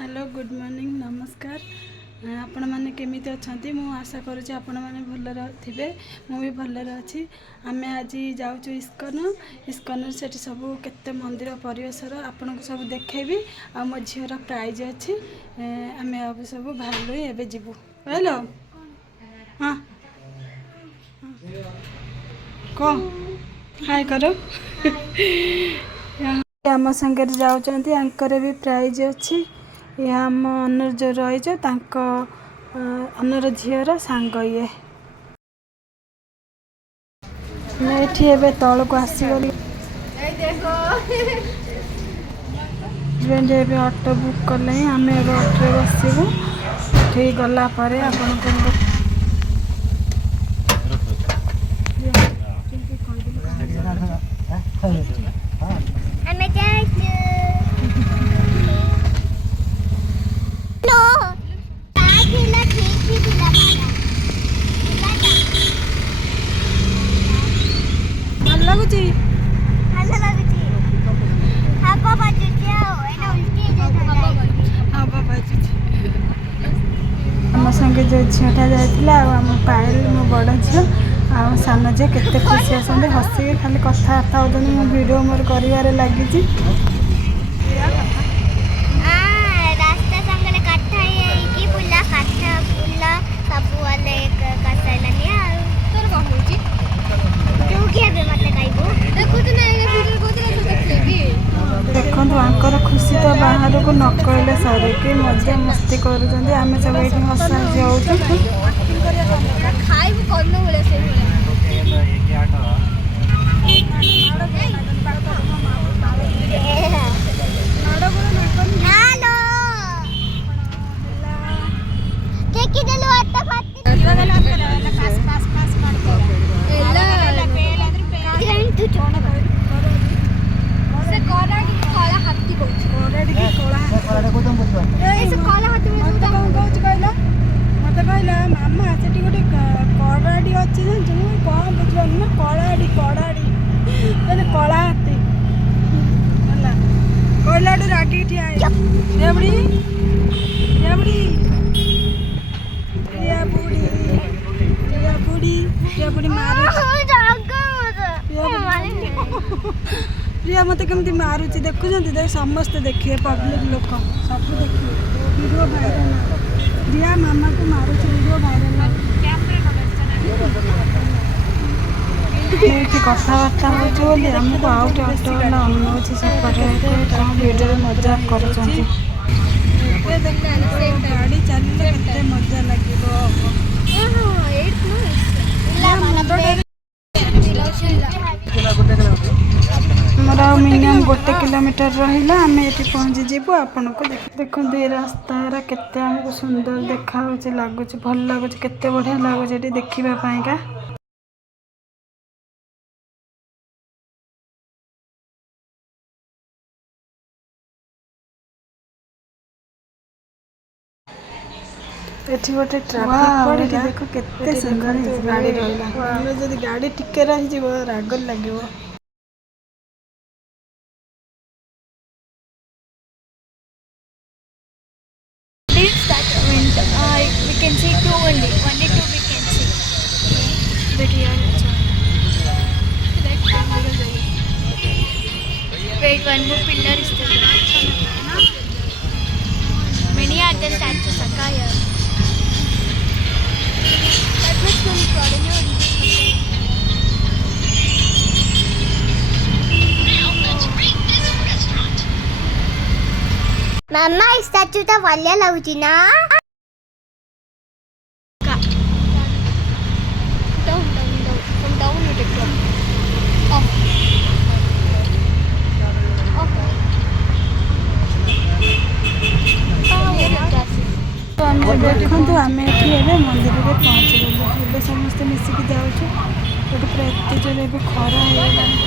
Hello good morning नमस्कार। आपण मैंने केमिति अच्छा मु आशा करुँच आपण मैंने भलर थे मु भी भलर अच्छी। आम आज जाऊँ इस्कन से सब केते मंदिर परिवेशर आपन को सब देखेबी आ मो झीर प्राइज अच्छी आम अब सब बाहर एवं जीवु हेलो हाँ कौन हाय करो आम सागर जाऊँच भी प्राइज अच्छी ये आम अनर जो रही अनर झीर सांग ये मैं तल को आसीगली हजबैंड ऑटो बुक कले आम ऑटो बसबू ठीक गलापर आप आम संगे जो झीटा जाइला आम पायल मो बड़ झी आ सान झी केते खुशी आसते हसिक खाली कथबार्ता होती मो वीडियो मोर कर लगी देखो आंकर खुशी तो बाहर को न कहले सरे कि मजा मस्ती कर सब ये हसा मत कहला मामा से गोटे कड़ाड़ी अच्छी कौन बुझल ना कड़ाड़ी कड़ाड़ी कला हाथी कहला रागी ठिया बुढ़ी बुढ़ी बुढ़ी बुढ़ी मार प्रिया मत कमी मारुची देखुं समस्ते देखिए पब्लिक लोक सब देखिए वीडियो भाइराल प्रिया मामा को मारुची वीडियो भाइराल कथबार्ता होमको आउटे ऑटो वाला अनुची सेपटे वीडियो मजाक कर गाड़ी चलिए केते मजा लगे मोर मिनिमम 1 किलोमीटर रहा आम ये पहुँची जीवु आपन को देखो ये रास्ता केते हमको सुंदर देखा लगुच भल लगुच केते बढ़िया लगुच ये देखापा एठी गोटे ट्रैफिक पड़ी देखो केते सुंदर गाड़ी रहा जब गाड़ी टिके रही राग लगे we can see two only two we can see but here wait one more pillar is there many are the statues akka here that much one problem Mama, statue ta valya laguchi na down from down you take down off देखो आम ये मंदिर में पहुँचल समस्ते मिसिकी जाऊँ पूरा एत जोर खरा हो गरम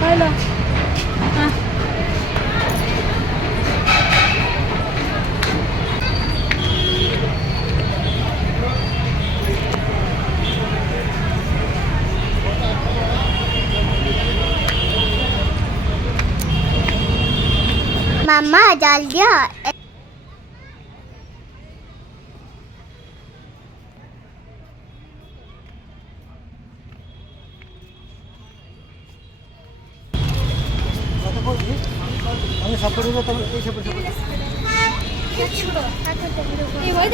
हेलो मामा जल्दी आ।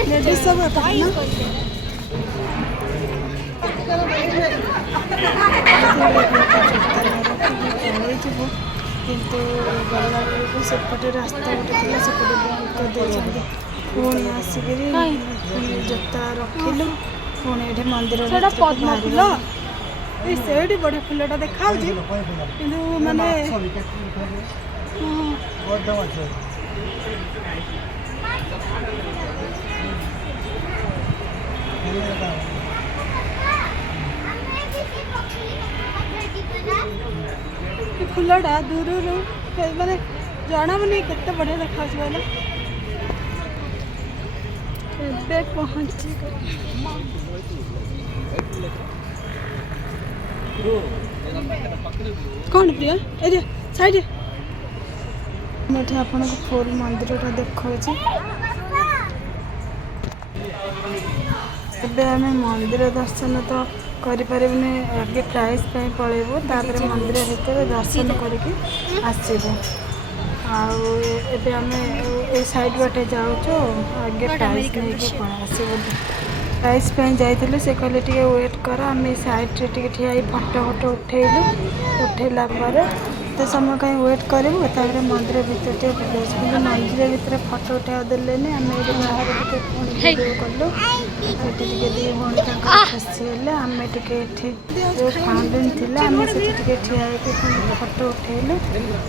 लेडीज सब एपटे ना किंतु गला बेलू सेपटे रास्ता गोटे थी सेपटे बंद करदे पुणी आसिक जोता रखिलु पुणी ये मंदिर पद्म फूल से बढ़िया फुलटा देखा कि माने फुलटा दूर माने जना मानी केते बढ़िया देखा कहला पहुँची कौन प्रिया ए साइड आपन को फुल मंदिर देखा आम मंदिर दर्शन तो करें आगे प्राइज पलैबू तापर मंदिर भीतर दर्शन करके आसबू आम ए साइड बाटे जाऊँ आगे प्राइज नहीं पड़ा आसबू प्राइज जाइलु से कहले टे वेट कर आम सैड्रे टे ठिया फटो फटो उठेलु उठेला तो समय कहीं वेट करूँ मंदिर भीतर टे बुलाऊँ मंदिर भीतर फटो उठा देले आम बाहर वीडियो कलु ये दी भौणी खुशी है आम जो फाउंटेन थी आम से ठिया फटो उठेलु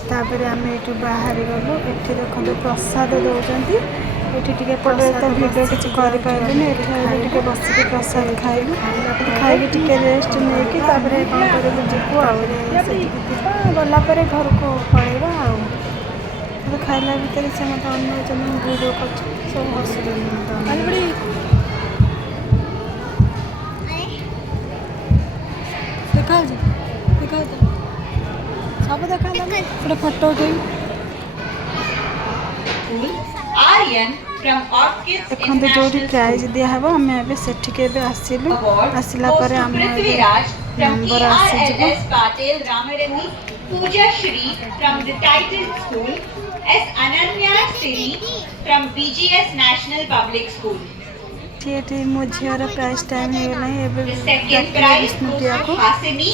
तापर आम ये बाहर गलु ये देखो प्रसाद दौरान ये प्रसाद भिडियो किसी करें ये बसिक प्रसाद खाइलु खाई रेस्ट नहीं कौन करूँ जीवु गला घर को पलैबा खाइला भितर से मत अन भिडियो कर सब हसुरी देखा देखा सब देखा गोटे फटो उठे देखते जो प्राइज दिहब आम से आसलु आसला number Pooja Shri from the Titan School, S. Ananya Siri from BGS National Public School. मो झीर प्राइज टाइम हो The second prize goes to Hasini,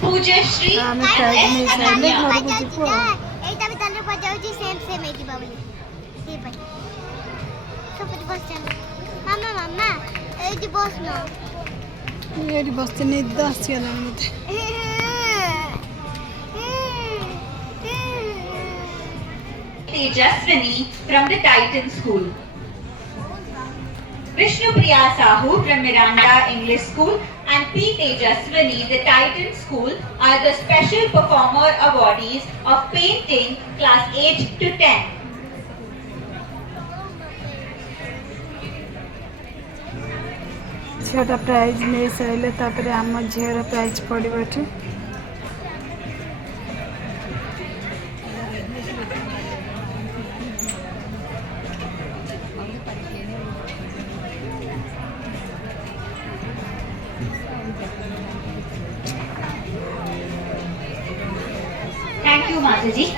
Pooja Shri आम and प्राइज S. नहीं सारे Ananya. घर को जीव ये बस निद आसगला मत Tejaswini from the Titan School. Vishnupriya Sahu from Miranda English School and P. Tejaswini, the Titan School, are the Special Performer Awardees of Painting Class 8 to 10. Zeta prize नहीं सारे तापर आम झीर प्राइज पड़ो ये Thank you, Mataji.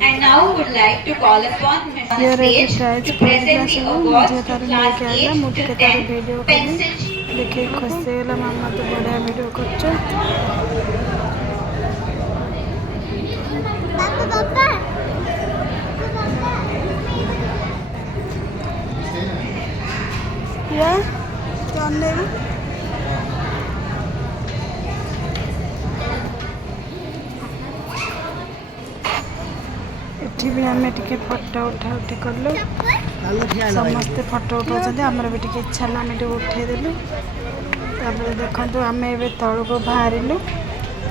And now would like to call upon Ms. Sage to present the award to class 8 to 10 pencil. देखिए खुशी है मामा तो बढ़िया वीडियो कर एठी भी आम टे फटो उठा उठी कलु समस्ते फटो उठाऊँ आमर भी टे इच्छा आम उठेदेलु तापर देखु आम ए तल को बाहरिलु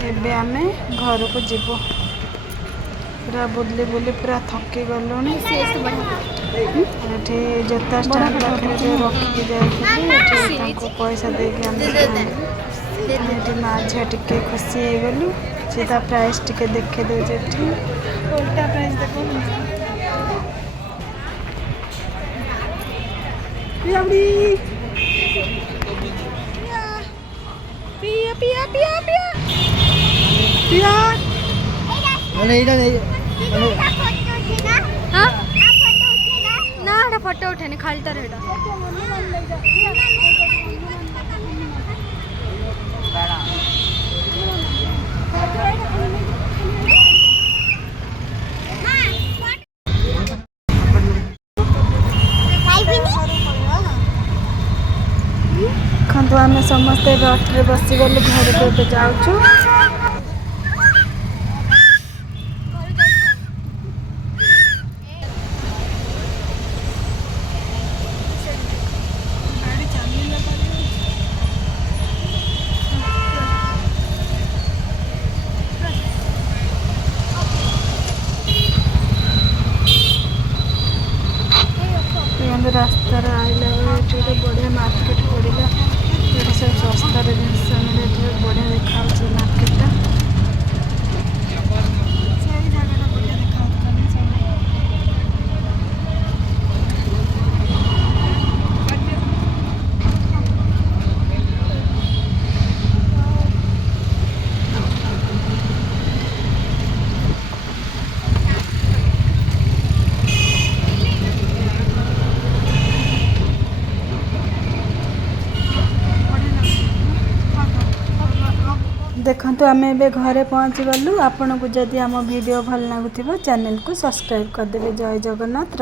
एबे आम घर को जीवु पूरा बुली बुली पूरा थकी गलु ये जोता स्टैंड पाखे रखी जाइए पैसा देके माँ झील टे खुशी हो गलु सीधा प्राइस टे देखे दे उल्टा प्राइस देख ରାବଡ଼ି ପିଆ ପିଆ ପିଆ ପିଆ ପିଆ ना एटा फोटो उठेनी खाली तार एटा ଦେଖନ୍ତୁ ଆମେ ସମସ୍ତେ ଏବେ ଅଟୋରେ ବସିଗଲୁ ଘରକୁ ଏବେ ଯାଉଛୁ। ରାସ୍ତାରେ ଆଇଲା ବେଳେ ଏଠି ଗୋଟେ ବଢ଼ିଆ ମାର୍କେଟ ପଡ଼ିଲା। ଏଠି ସବୁ ଶସ୍ତାରେ ଜିନିଷ ମିଳେ। ଏଠି ବଢ଼ିଆ ଦେଖାହେଉଛି ମାର୍କେଟଟା। ସେଇ ଜାଗାଟା ବଢ଼ିଆ ଦେଖାହେଉଥିଲା ସବୁ। ଦେଖନ୍ତୁ ଆମେ ଏବେ ଘରେ ପହଞ୍ଚିଗଲୁ। ଆପଣଙ୍କୁ ଯଦି ଆମ ଭିଡ଼ିଓ ଭଲ ଲାଗୁଥିବ ଚ୍ୟାନେଲକୁ ସବସ୍କ୍ରାଇବ୍ କରିଦେବେ। ଜୟ ଜଗନ୍ନାଥ।